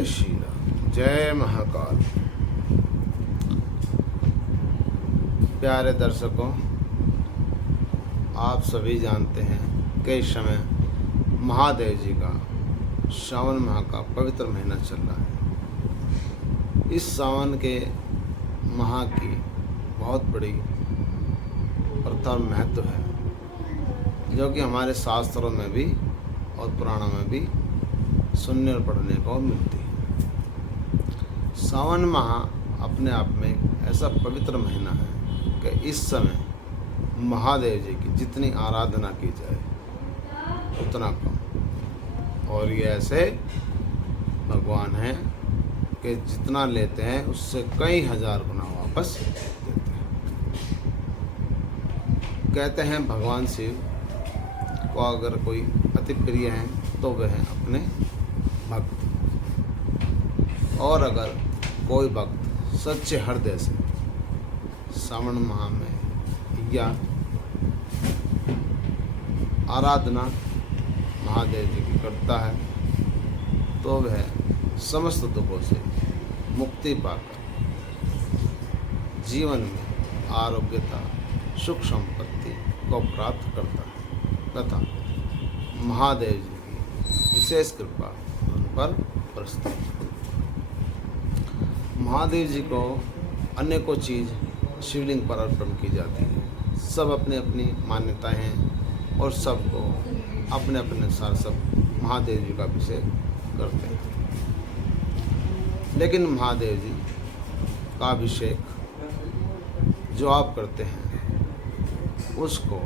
जय श्री राम, जय महाकाल। प्यारे दर्शकों, आप सभी जानते हैं कि इस समय महादेव जी का श्रावण माह का पवित्र महीना चल रहा है। इस सावन के माह की बहुत बड़ी प्रथा और महत्व है, जो कि हमारे शास्त्रों में भी और पुराणों में भी सुनने और पढ़ने को मिलती है। सावन माह अपने आप में एक ऐसा पवित्र महीना है कि इस समय महादेव जी की जितनी आराधना की जाए उतना कम, और ये ऐसे भगवान हैं कि जितना लेते हैं उससे कई हजार गुना वापस देते हैं। कहते हैं भगवान शिव को अगर कोई अति प्रिय हैं तो वह हैं अपने भक्त, और अगर कोई भक्त सच्चे हृदय से श्रावण माह में या आराधना महादेव जी की करता है तो वह समस्त दुखों से मुक्ति पाकर जीवन में आरोग्यता, सुख संपत्ति को प्राप्त करता है तथा महादेव जी की विशेष कृपा उन पर बरसती है। महादेव जी को अनेकों चीज़ शिवलिंग पर अर्पण की जाती है। सब अपनी अपनी मान्यताएं हैं और सबको अपने अपने अनुसार सब महादेव जी का अभिषेक करते हैं। लेकिन महादेव जी का अभिषेक जो आप करते हैं उसको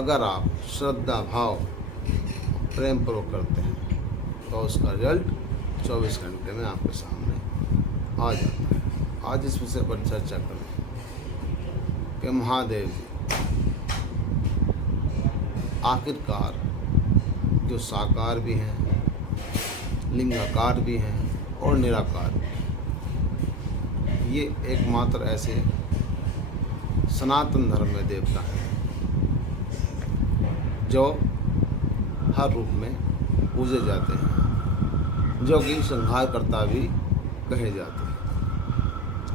अगर आप श्रद्धा भाव प्रेम पूर्वक करते हैं तो उसका रिजल्ट 24 घंटे में आपके सामने आ जाता है। आज इस विषय पर चर्चा करें कि महादेव जी आखिरकार जो साकार भी हैं, लिंगाकार भी हैं और निराकार भी। ये एकमात्र ऐसे सनातन धर्म में देवता हैं जो हर रूप में पूजे जाते हैं, जो कि संहारकर्ता भी कहे जाते हैं।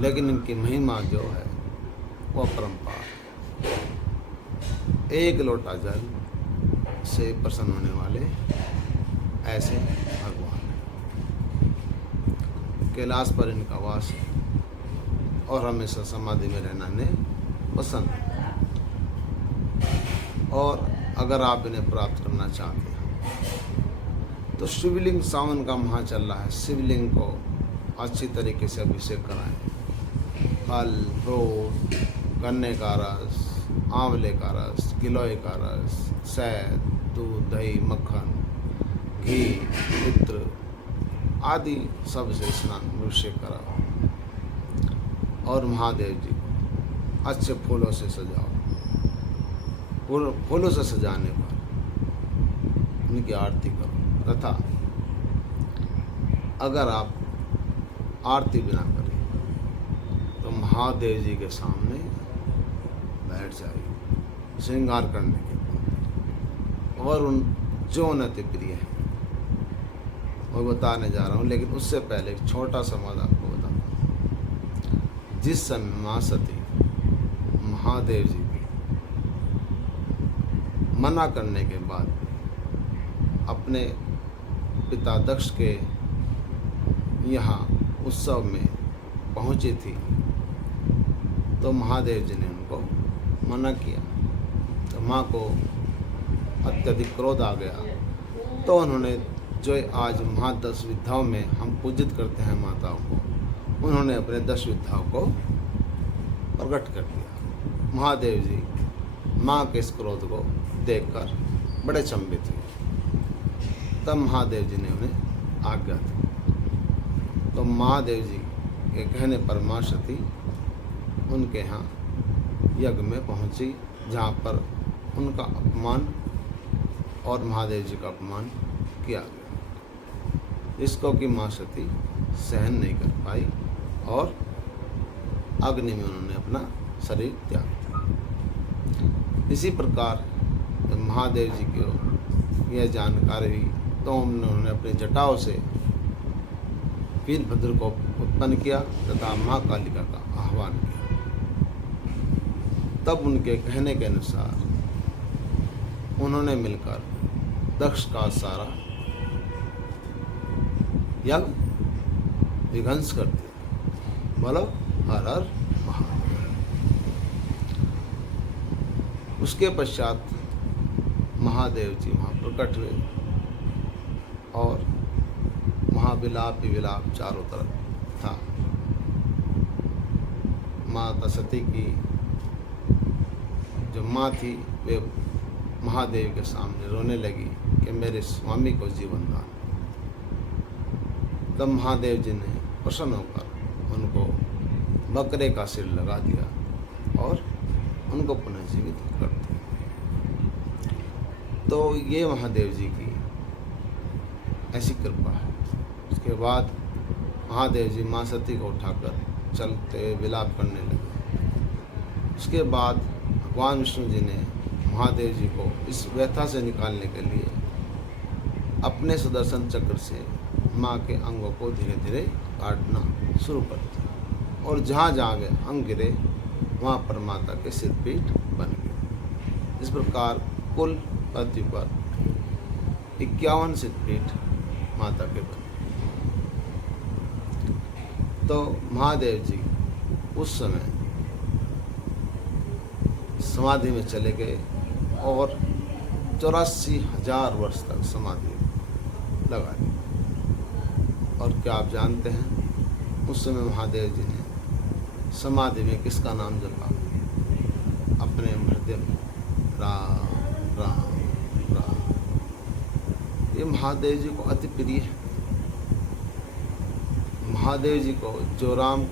लेकिन इनकी महिमा जो है वह परंपार। एक लोटा जल से प्रसन्न होने वाले ऐसे भगवान हैं। कैलाश पर इनका वास है और हमेशा समाधि में रहना इन्हें पसंद है। और अगर आप इन्हें प्राप्त करना चाहते हैं तो शिवलिंग सावन का माह चल रहा है, शिवलिंग को अच्छी तरीके से अभिषेक कराएं। फल, फ्रूट, गन्ने का रस, आंवले का रस, गिलोय का रस, शहद, दूध, दही, मक्खन, घी, इत्र आदि सब से स्नान अभिषेक कराओ और महादेव जी को अच्छे फूलों से सजाओ। फूलों से सजाने पर उनकी आरती करो तथा अगर आप आरती बिना करें तो महादेव जी के सामने बैठ जाइए श्रृंगार करने के बाद। और उन जो अति प्रिय है वो बताने जा रहा हूँ, लेकिन उससे पहले एक छोटा सा बात आपको बताता हूँ। जिस समय माँ सती महादेव जी मना करने के बाद अपने पिता दक्ष के यहाँ उत्सव में पहुँची थी तो महादेव जी ने उनको मना किया। तो माँ को अत्यधिक क्रोध आ गया तो उन्होंने जो आज 10 विद्याओं में हम पूजित करते हैं माताओं को, उन्होंने अपने 10 विद्याओं को प्रकट कर दिया। महादेव जी माँ के इस क्रोध को देखकर बड़े चंबित हुए। तब महादेव जी ने उन्हें आज्ञा दी। तो महादेव जी के कहने पर माँ सती उनके यहाँ यज्ञ में पहुँची, जहाँ पर उनका अपमान और महादेव जी का अपमान किया गया, इसको कि माँ सती सहन नहीं कर पाई और अग्नि में उन्होंने अपना शरीर त्याग दिया। इसी प्रकार महादेव जी को यह जानकारी हुई तो उन्होंने अपनी जटाओं से वीरभद्र को उत्पन्न किया तथा माँ कालिका का आह्वान किया। तब उनके कहने के अनुसार उन्होंने मिलकर दक्ष का सारा यज्ञ विध्वंस कर दिया। बोलो हर हर महादेव। उसके पश्चात महादेव जी वहाँ प्रकट हुए और महाविलाप ही विलाप चारों तरफ था। माता सती की जो माँ थी वे महादेव के सामने रोने लगी कि मेरे स्वामी को जीवन दान। तब महादेव जी ने प्रसन्न होकर उनको बकरे का सिर लगा दिया और उनको पुनः जीवित कर दिया। तो ये महादेव जी की ऐसी कृपा है। उसके बाद महादेव जी माँ सती को उठाकर चलते विलाप करने लगे। उसके बाद भगवान विष्णु जी ने महादेव जी को इस व्यथा से निकालने के लिए अपने सुदर्शन चक्र से माँ के अंगों को धीरे धीरे काटना शुरू कर दिया और जहाँ जहाँ वे अंग गिरे वहाँ पर माता के सिरपीठ बन गए। इस प्रकार कुल पृथ्वी पर 51 सिरपीठ माता के बने। तो महादेव जी उस समय समाधि में चले गए और 84,000 वर्ष तक समाधि लगा दी। और क्या आप जानते हैं उस समय महादेव जी ने समाधि में किसका नाम जपा? अपने हृदय में राम राम राम। ये महादेव जी को अति प्रिय है। महादेव जी को जो राम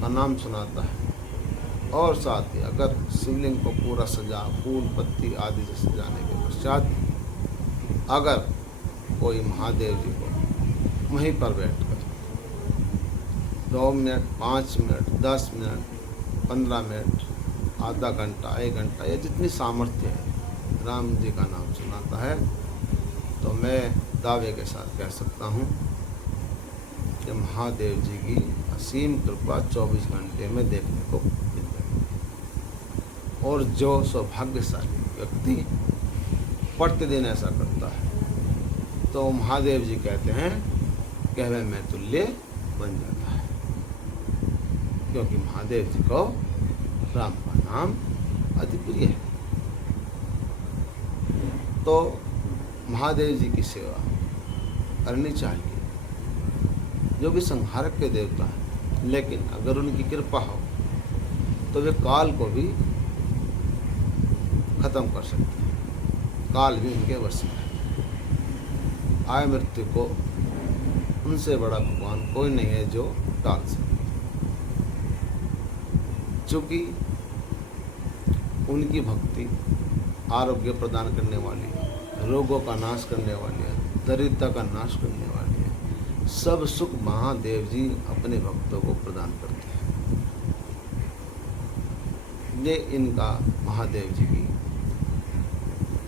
का नाम सुनाता है और साथ ही अगर शिवलिंग को पूरा सजा फूल पत्ती आदि से सजाने के पश्चात अगर कोई महादेव जी को वहीं पर बैठकर 2 मिनट 5 मिनट 10 मिनट 15 मिनट आधा घंटा 1 घंटा या जितनी सामर्थ्य है राम जी का नाम सुनाता है तो मैं दावे के साथ कह सकता हूँ कि महादेव जी की असीम कृपा 24 घंटे में देखने को मिल जाएगी। और जो सौभाग्यशाली व्यक्ति प्रतिदिन ऐसा करता है तो महादेव जी कहते हैं कहवे में तुल्य बन जाता है, क्योंकि महादेव जी को राम का नाम अति प्रिय है। तो महादेव जी की सेवा करनी चाहिए, जो भी संहारक के देवता हैं, लेकिन अगर उनकी कृपा हो तो वे काल को भी खत्म कर सकते हैं। काल भी उनके वश में है। आय मृत्यु को उनसे बड़ा भगवान कोई नहीं है जो टाल सके। चूँकि उनकी भक्ति आरोग्य प्रदान करने वाली है, रोगों का नाश करने वाली है, दरिद्रता का नाश करने वाली है। सब सुख महादेव जी अपने भक्तों को प्रदान करते हैं। ये इनका महादेव जी की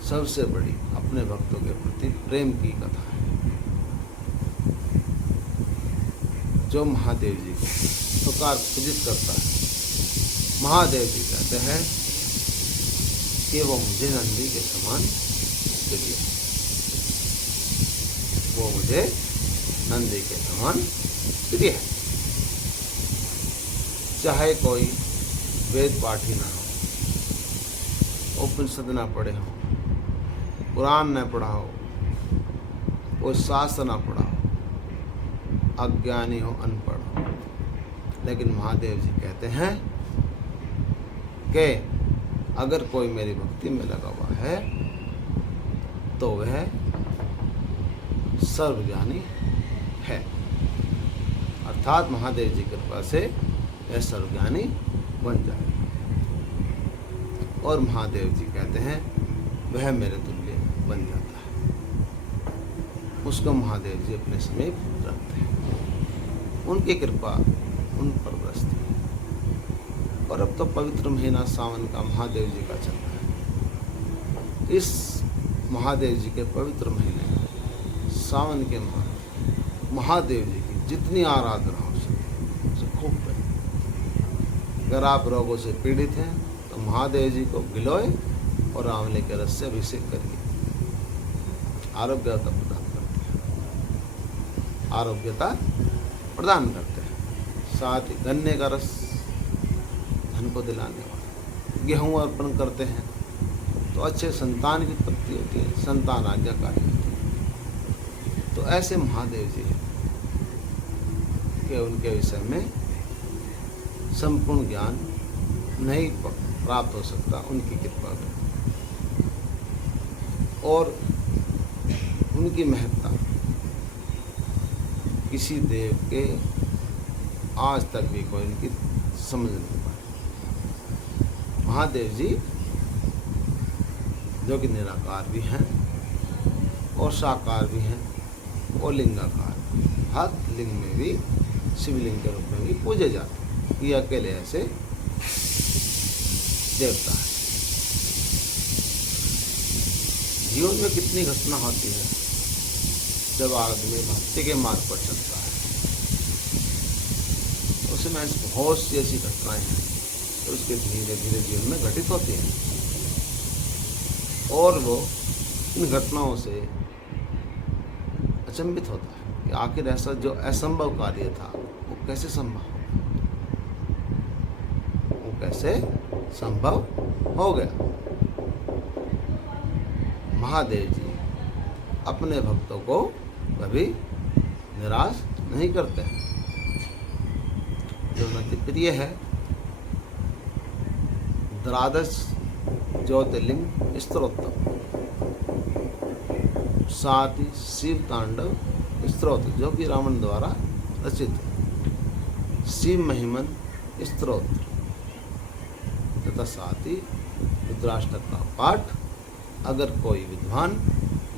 सबसे बड़ी अपने भक्तों के प्रति प्रेम की कथा है। जो महादेव जी को पुकार पूजित करता है, महादेव जी कहते हैं कि वो मुझे नंदी के समान प्रिय है। वो मुझे नंदी के समान प्रिय है। चाहे कोई वेद पाठी ना हो, उपनिषद ना पढ़े हो, कुरान न पढ़ा हो, कोई शास्त्र ना पढ़ा हो, अज्ञानी हो, अनपढ़ हो, लेकिन महादेव जी कहते हैं कि अगर कोई मेरी भक्ति में लगा हुआ है तो वह सर्वज्ञानी है। अर्थात महादेव जी की कृपा से वह सर्वज्ञानी बन जाए। और महादेव जी कहते हैं वह मेरे तुल्य बन जाता है। उसको महादेव जी अपने समीप रखते हैं। उनकी कृपा उन पर बरसती है। और अब तो पवित्र महीना सावन का महादेव जी का चल रहा है। इस महादेव जी के पवित्र महीने में सावन के माह महादेव जी की जितनी आराधना हो सके उसे खूब करें। अगर आप रोगों से पीड़ित हैं तो महादेव जी को गिलोय और आंवले के रस से अभिषेक करिए, आरोग्यता प्रदान करते हैं, आरोग्यता प्रदान करते हैं। साथ ही गन्ने का रस धन को दिलाने वाला। गेहूँ अर्पण करते हैं तो अच्छे संतान की उत्पत्ति होती है, संतान आज्ञाकारी होती है। तो ऐसे महादेव जी हैं कि उनके विषय में संपूर्ण ज्ञान नहीं प्राप्त हो सकता उनकी कृपा में। और उनकी महत्ता किसी देव के आज तक भी कोई उनकी समझ नहीं पाया। महादेव जी जो कि निराकार भी हैं और साकार भी हैं और लिंगाकार, हर लिंग में भी शिवलिंग के रूप में भी पूजे जाते हैं। ये अकेले ऐसे देवता है। जीवन में कितनी घटना होती है जब आदमी भक्ति के मार्ग पर चलता है, उसमें बहुत सी ऐसी घटनाएं हैं तो उसके धीरे धीरे जीवन में घटित होती हैं और वो इन घटनाओं से अचंभित होता है कि आखिर ऐसा जो असंभव कार्य था वो कैसे संभव, वो कैसे संभव हो गया। महादेव जी अपने भक्तों को कभी निराश नहीं करते हैं। जो अति प्रिय है द्वादश ज्योतिर्लिंग स्तोत्रम, साथ ही शिव तांडव स्तोत्र जो कि रावण द्वारा रचित है, शिव महिमन स्तोत्र तथा साथ ही रुद्राष्टक का पाठ अगर कोई विद्वान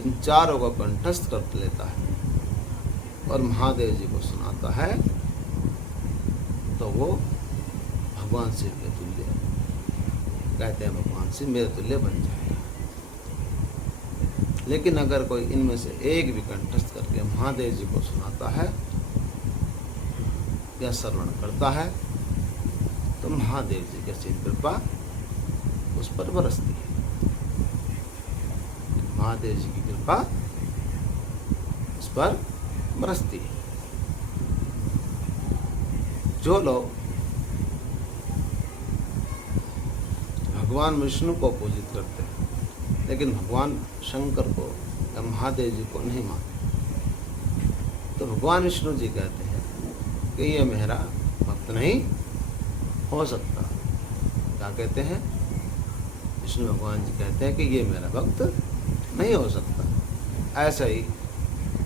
इन चारों को कंठस्थ कर लेता है और महादेव जी को सुनाता है तो वो भगवान शिव के तुल्य, कहते हैं भगवान शिव मेरे तुल्य बन जाएगा। लेकिन अगर कोई इनमें से एक भी कंठस्थ करके महादेव जी को सुनाता है या श्रवण करता है तो महादेव जी की असीम कृपा उस पर बरसती है। महादेव जी की कृपा उस पर बरसती है। जो लोग भगवान विष्णु को पूजित करते हैं लेकिन भगवान शंकर को या महादेव जी को नहीं मानते तो भगवान विष्णु जी कहते हैं कि ये मेरा भक्त नहीं हो सकता। क्या कहते हैं? विष्णु भगवान जी कहते हैं कि ये मेरा भक्त नहीं हो सकता। ऐसा ही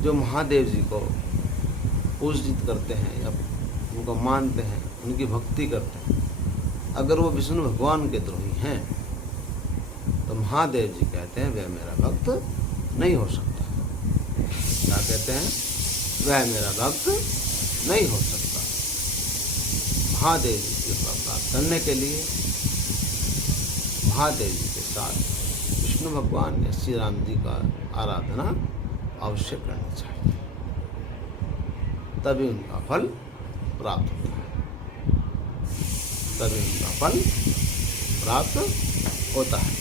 जो महादेव जी को पूजित करते हैं या उनको मानते हैं, उनकी भक्ति करते हैं, अगर वो विष्णु भगवान के द्रोही हैं तो महादेव जी कहते हैं वह मेरा भक्त नहीं हो सकता। क्या कहते हैं? वह मेरा भक्त नहीं हो सकता। महादेव जी की कृपा प्राप्त करने के लिए महादेव जी के साथ विष्णु भगवान या श्री राम जी का आराधना अवश्य करनी चाहिए, तभी उनका फल प्राप्त होता है, तभी उनका फल प्राप्त होता है।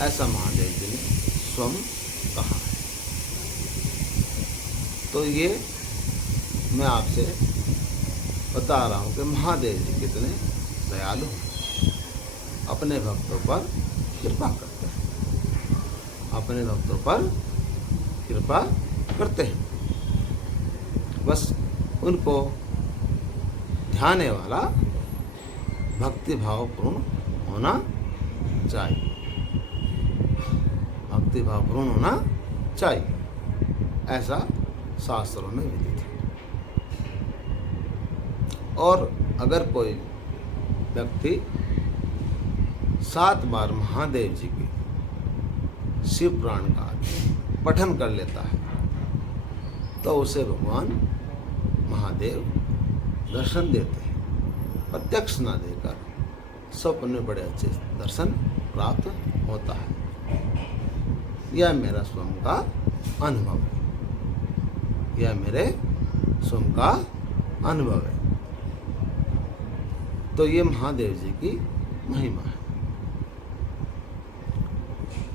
ऐसा महादेव जी ने स्वयं कहा है। तो ये मैं आपसे बता रहा हूँ कि महादेव जी कितने दयालु हैं, अपने भक्तों पर कृपा करते हैं, अपने भक्तों पर कृपा करते हैं। बस उनको ध्याने वाला भक्ति भावपूर्ण होना चाहिए, भक्ति भावपूर्ण होना चाहिए, ऐसा शास्त्रों में विदित है। और अगर कोई व्यक्ति 7 बार महादेव जी की शिव पुराण का पठन कर लेता है तो उसे भगवान महादेव दर्शन देते हैं, प्रत्यक्ष ना देकर स्वप्न में बड़े अच्छे दर्शन प्राप्त होता है। यह मेरा स्वयं का अनुभव है, यह मेरे स्वयं का अनुभव है। तो ये महादेव जी की महिमा है।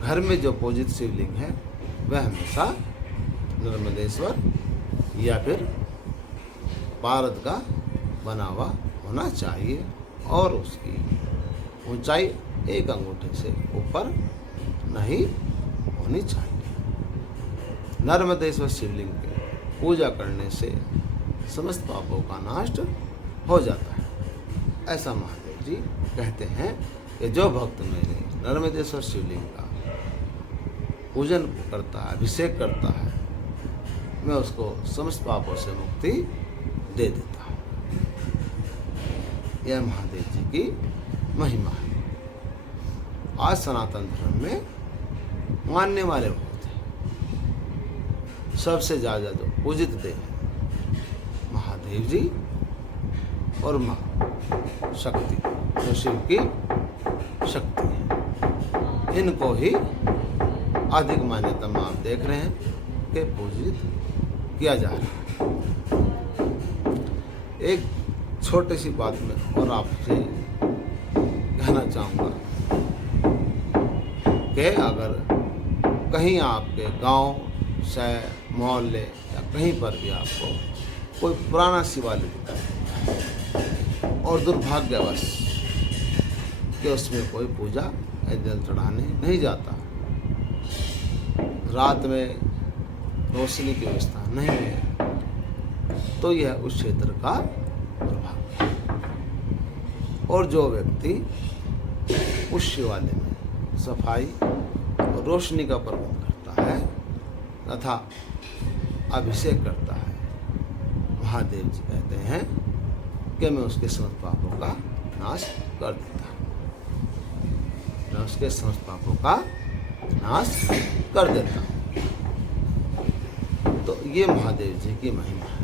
घर में जो पूजित शिवलिंग है वह हमेशा नर्मदेश्वर या फिर पारद का बना हुआ होना चाहिए और उसकी ऊंचाई 1 अंगूठे से ऊपर नहीं होनी चाहिए। नर्मदेश्वर शिवलिंग की पूजा करने से समस्त पापों का नाश हो जाता है। ऐसा महादेव जी कहते हैं कि जो भक्त मेरे नर्मदेश्वर शिवलिंग का पूजन करता है, अभिषेक करता है, मैं उसको समस्त पापों से मुक्ति दे देता हूँ। यह महादेव जी की महिमा है। आज सनातन धर्म में मानने वाले बहुत हैं। सबसे ज़्यादा जो पूजित देव हैं महादेव जी और माँ शक्ति, जो शिव की शक्ति है, इनको ही अधिक मान्यता में आप देख रहे हैं कि पूजित किया जा रहा है। एक छोटी सी बात में और आपसे कहना चाहूँगा कि अगर कहीं आपके गांव, शहर, मोहल्ले या कहीं पर भी आपको कोई पुराना शिवालय दिखाए और दुर्भाग्यवश कि उसमें कोई पूजा या जल चढ़ाने नहीं जाता, रात में रोशनी की व्यवस्था नहीं है, तो यह उस क्षेत्र का दुर्भाग्य है। और जो व्यक्ति उस शिवालय में सफाई और रोशनी का प्रबंध करता है तथा अभिषेक करता है, महादेव जी कहते हैं कि मैं उसके समस्त पापों का नाश कर देता हूँ। मैं उसके समस्त पापों का नाश कर देता हूँ। तो ये महादेव जी की महिमा है।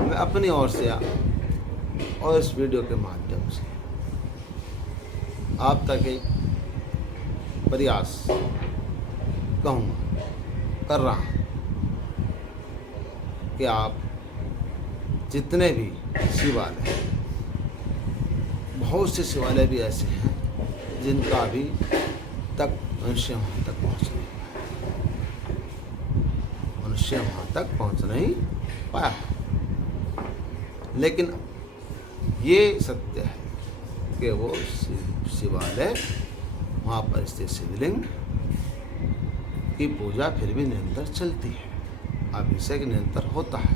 मैं अपनी ओर से और इस वीडियो के माध्यम से आप तक एक प्रयास कहूँगा, कर रहा हूँ कि आप जितने भी शिवालय हैं, बहुत से शिवालय भी ऐसे हैं जिनका अभी तक मनुष्य वहाँ तक पहुँच नहीं पाया, मनुष्य वहाँ तक पहुँच नहीं पाया। लेकिन ये सत्य है कि वो शिवालय, वहाँ पर स्थित शिवलिंग की पूजा फिर भी निरंतर चलती है, अभिषेक निरंतर होता है,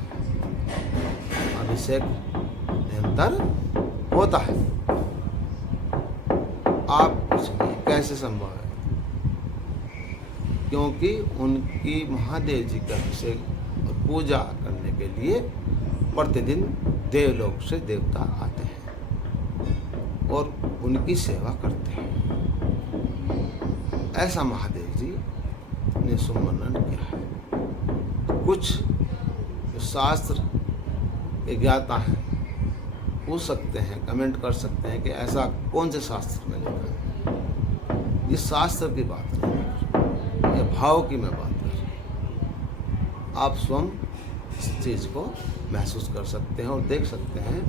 अभिषेक निरंतर होता है। आप पूछेंगे कैसे संभव है? क्योंकि उनकी महादेव जी का अभिषेक और पूजा करने के लिए प्रतिदिन देवलोक से देवता आते हैं और उनकी सेवा करते हैं। ऐसा महादेव जी ने सुवर्णन किया है। कुछ शास्त्र के ज्ञाता हैं, पूछ सकते हैं, कमेंट कर सकते हैं कि ऐसा कौन से शास्त्र में लिखा है। ये शास्त्र की बात नहीं, ये भाव की मैं बात कर रहा हूँ। आप स्वयं इस चीज़ को महसूस कर सकते हैं और देख सकते हैं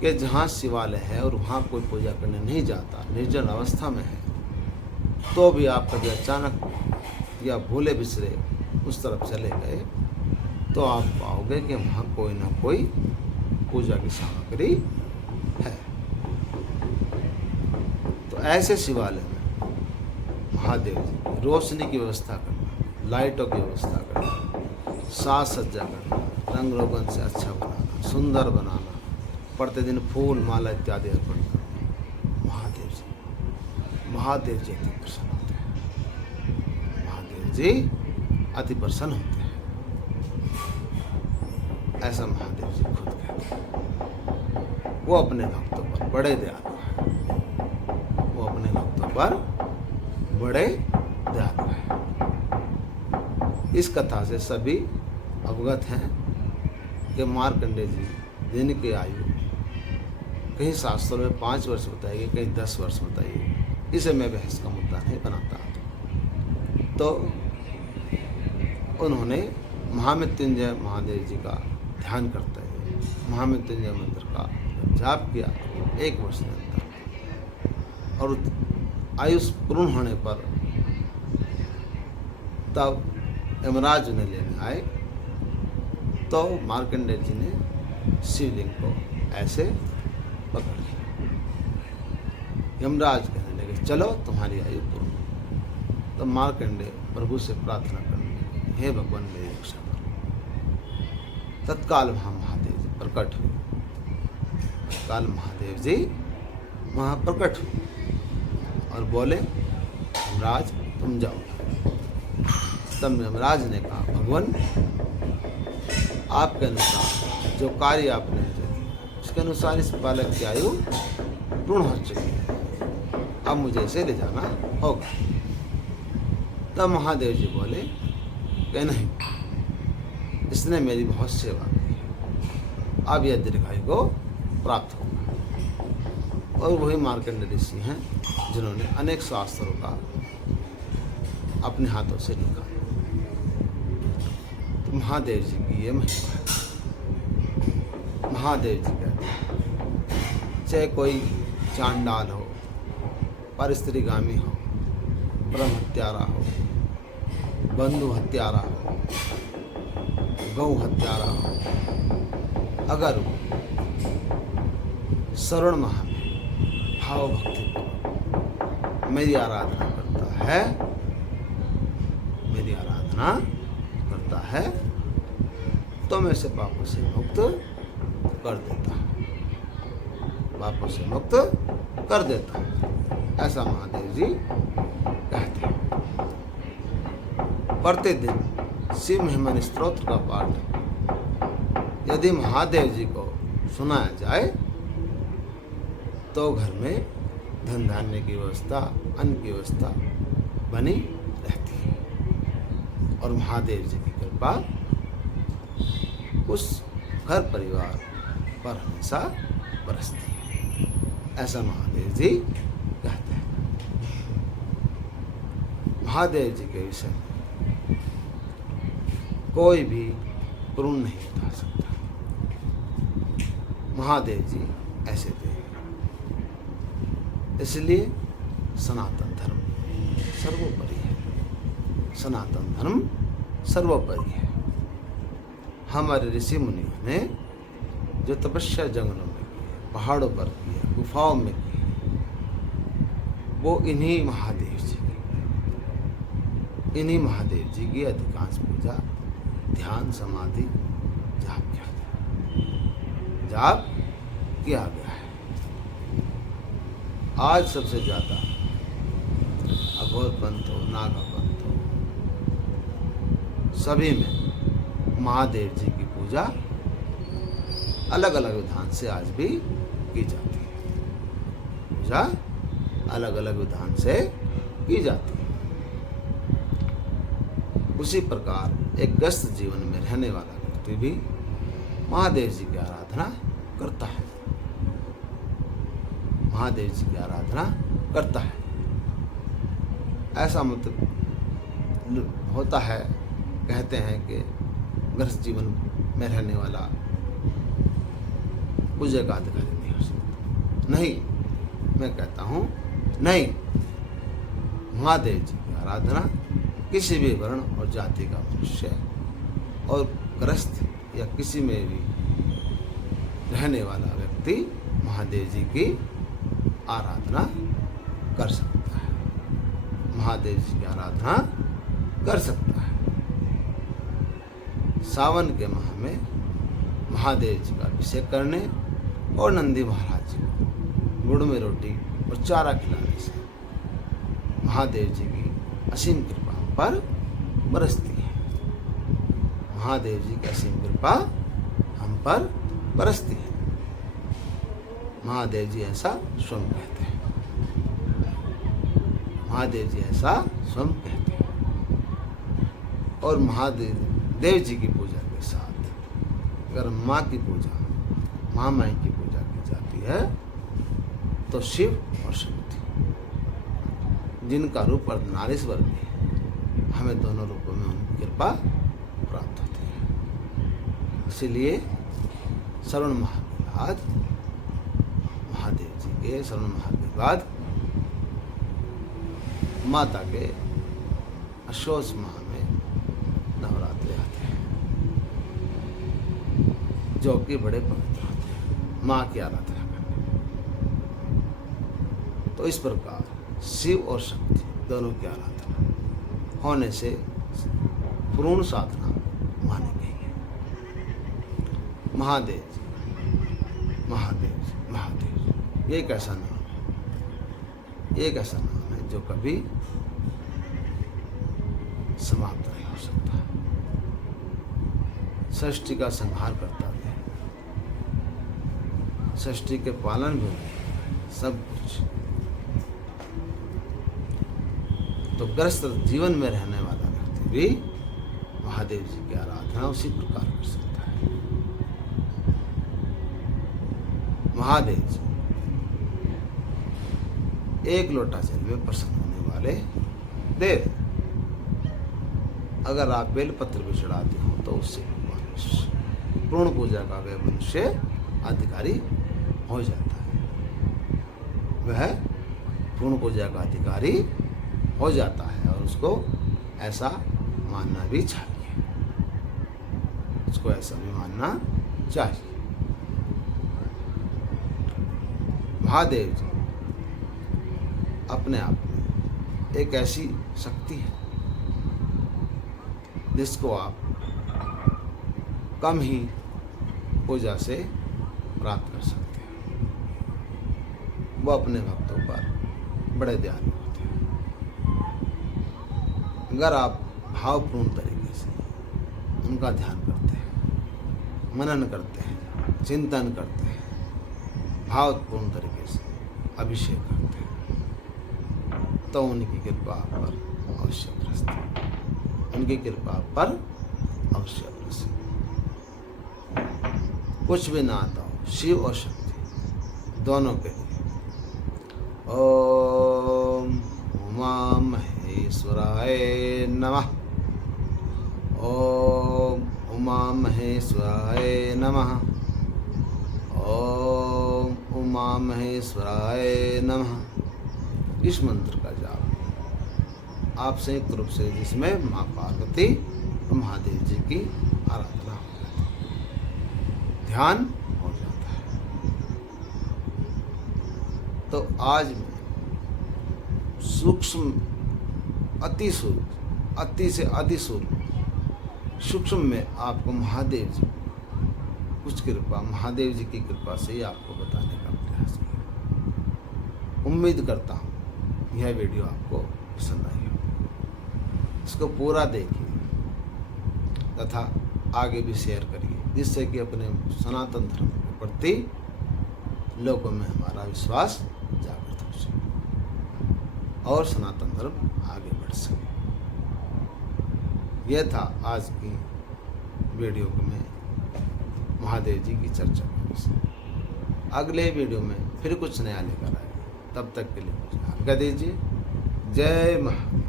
कि जहाँ शिवालय है और वहाँ कोई पूजा करने नहीं जाता, निर्जन अवस्था में है, तो भी आप कभी अचानक या भूले बिसरे उस तरफ चले गए तो आप पाओगे कि वहाँ कोई ना कोई पूजा की सामग्री है। तो ऐसे शिवालय में महादेव जी रोशनी की व्यवस्था करना, लाइटों की व्यवस्था करना, साज सज्जा करना, रंग रोगन से अच्छा बनाना, सुंदर बनाना, प्रतिदिन फूल माला इत्यादि अर्पण करना, महादेव जी अति प्रसन्न होते हैं। महादेव जी अति प्रसन्न होते हैं। ऐसा महादेव जी खुद कहते हैं। वो अपने भक्तों पर बड़े दयालु हैं। वो अपने भक्तों पर बड़े दयालु हैं। इस कथा से सभी अवगत हैं कि मार्कंडेय जी जिनकी आयु कहीं शास्त्रों में 5 वर्ष बताई गई, कहीं 10 वर्ष बताई गई, इसे मैं बहस का मुद्दा नहीं बनाता। तो उन्होंने महामृत्युंजय महादेव जी का ध्यान करते हुए महामृत्युंजय मंत्र का जाप किया 1 वर्ष तक, और आयुष पूर्ण होने पर तब यमराज उन्हें लेने आए, तो मार्कंडेय जी ने शिवलिंग को ऐसे पकड़ लिया। यमराज कहने लगे चलो तुम्हारी आयु पूर्ण हो। तब मार्कंडेय प्रभु से प्रार्थना करने लगे, हे भगवान मेरी रक्षा करो। तत्काल वहाँ महादेव जी प्रकट हुए। तत्काल महादेव जी वहाँ प्रकट हुए और बोले यमराज तुम जाओ। तब यमराज ने कहा भगवान आपके अनुसार जो कार्य आपने मुझे दिया उसके अनुसार इस बालक की आयु पूर्ण हो चुकी है, अब मुझे इसे ले जाना होगा। तब महादेव जी बोले कि नहीं, इसने मेरी बहुत सेवा की, अब यह दीर्घायु को प्राप्त होगा। और वही मार्कंडेय ऋषि हैं जिन्होंने अनेक शास्त्रों का अपने हाथों से लिखा। तो महादेव जी की ये महिमा है। महादेव जी कहते हैं चाहे कोई चांडाल हो, परस्त्रीगामी हो, ब्रह्म हत्यारा हो, बंधु हत्यारा हो, गौ हत्यारा हो, अगर वो श्रवण माह में भाव भक्ति पूर्वक मेरी आराधना करता है, मेरी आराधना करता है, तो मैं इसे पापों से मुक्त कर देता हूँ, पापों से मुक्त कर देता हूँ। ऐसा महादेव जी कहते हैं। प्रतिदिन शिव महिमा स्तोत्र का पाठ यदि महादेव जी को सुनाया जाए तो घर में धन धान्य की व्यवस्था, अन्न की व्यवस्था बनी रहती है और महादेव जी की कृपा उस घर परिवार पर हमेशा बरसती है। ऐसा महादेव जी कहते हैं। महादेव जी के विषय में कोई भी पूर्ण नहीं बता सकता। महादेव जी ऐसे थे, इसलिए सनातन धर्म सर्वोपरि है। सनातन धर्म सर्वोपरि है। हमारे ऋषि मुनियों ने जो तपस्या जंगलों में की, पहाड़ों पर की है, गुफाओं में की है, वो इन्हीं महादेव जी की, इन्हीं महादेव जी की अधिकांश पूजा, ध्यान, समाधि, जाप किया गया है। आज सबसे ज़्यादा अघोर पंथ हो, नागा पंथ हो, सभी में महादेव जी की पूजा अलग अलग विधान से आज भी की जाती है। पूजा अलग अलग विधान से की जाती है। उसी प्रकार एक ग्रस्त जीवन में रहने वाला व्यक्ति भी महादेव जी की आराधना करता है। महादेव जी की आराधना करता है। ऐसा मतलब होता है, कहते हैं कि ग्रस्त जीवन में रहने वाला पूजा का अधिकारी नहीं हो सकता। नहीं, मैं कहता हूँ नहीं, महादेव जी की आराधना किसी भी वर्ण और जाति का मनुष्य और ग्रस्त या किसी में भी रहने वाला व्यक्ति महादेव जी की आराधना कर सकता है। महादेव जी की आराधना कर सकता है। सावन के माह में महादेव जी का अभिषेक करने और नंदी महाराज जी को गुड़ में रोटी और चारा खिलाने से महादेव जी की असीम कृपा हम पर बरसती है। महादेव जी की असीम कृपा हम पर बरसती है। महादेव जी ऐसा स्वयं कहते हैं। महादेव जी ऐसा स्वयं कहते हैं। और महादेव जी की पूजा के साथ अगर माँ की पूजा, महामाई की पूजा की जाती है तो शिव और शक्ति, जिनका रूप अर्धनारीश्वर भी है, हमें दोनों रूपों में उनकी कृपा प्राप्त होती है। इसलिए श्रवण माह के बाद, महादेव जी के श्रवण माह के बाद माता के अश्वस माह में नवरात्रि आते हैं, जो कि बड़े पवित्र होते हैं माँ की आराधना करने। तो इस प्रकार शिव और शक्ति दोनों की आराधना होने से पूर्ण साधना मानी गई है। महादेव जी, महादेव जी, महादेव जी, ये एक ऐसा नाम है, एक ऐसा नाम है जो कभी समाप्त नहीं हो सकता। सृष्टि का संहार करता है, सृष्टि के पालन भी सब कुछ। तो ग्रस्त जीवन में रहने वाला व्यक्ति भी महादेव जी की आराधना उसी प्रकार कर सकता है। महादेव जी एक लोटा जल में प्रसन्न होने वाले देव। अगर आप बेलपत्र भी चढ़ाते हो तो उससे पूर्ण पूजा का वह मनुष्य अधिकारी हो जाता है, वह पूर्ण पूजा का अधिकारी हो जाता है। और उसको ऐसा मानना भी चाहिए, उसको ऐसा भी मानना चाहिए। महादेव जी अपने आप में एक ऐसी शक्ति है जिसको आप कम ही पूजा से प्राप्त कर सकते हैं। वो अपने भक्तों पर बड़े दयालु होते हैं। अगर आप भावपूर्ण तरीके से उनका ध्यान करते हैं, मनन करते हैं, चिंतन करते हैं, भावपूर्ण तरीके से अभिषेक करते हैं, तो उनकी कृपा आप पर अवश्य बरसती, उनकी कृपा पर अवश्य बरसे। कुछ भी ना आता हो, शिव और शक्ति दोनों के लिए ओम उमा महेश्वराय नमः, ओम उमा महेश्वराय नमः, ओम उमा महेश्वराय नमः। इस मंत्र का जाप आप संयुक्त रूप से, जिसमें माँ पार्वती और महादेव जी की आराधना हो जाती है, ध्यान हो जाता है। तो आज मैं सूक्ष्म अति सूक्ष्म, अति से अति सूक्ष्म में आपको महादेव जी कुछ कृपा, महादेव जी की कृपा से ही आपको बताने का प्रयास किया। उम्मीद करता हूँ यह वीडियो आपको पसंद आई हो। इसको पूरा देखिए तथा आगे भी शेयर करिए, जिससे कि अपने सनातन धर्म के प्रति लोगों में हमारा विश्वास जागृत हो सके और सनातन धर्म आगे बढ़ सके। यह था आज की वीडियो में महादेव जी की चर्चा करने से। अगले वीडियो में फिर कुछ नया लेकर आएंगे, तब तक के लिए मुझे आज्ञा दीजिए। जय महादेव।